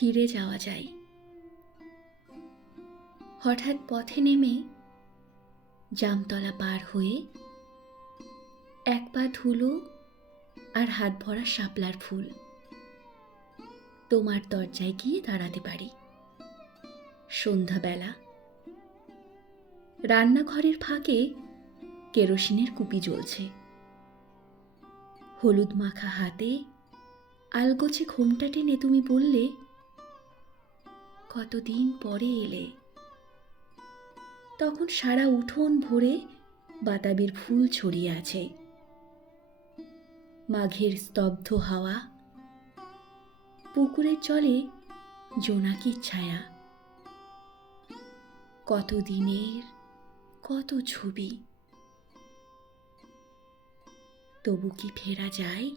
ফিরে যাওয়া যায়। হঠাৎ পথে নেমে জামতলা পার হয়ে এক পা ধুলো আর হাত ভরা শাপলার ফুল। তোমার দরজায় গিয়ে দাঁড়াতে পারি। সন্ধ্যাবেলা। রান্নাঘরের ফাঁকে কেরোসিনের কুপি জ্বলছে। হলুদ মাখা হাতে আলগোছে ঘোমটা টেনে তুমি বললে কতদিন পরে এলে? তখন সারা উঠোন ভরে বাতাবির ফুল ছড়িয়ে আছে। মাঘের স্তব্ধ হাওয়া, পুকুরের জলে জোনাকির ছায়া। কত দিনের কত ছবি। তবু কি ফেরা যায়?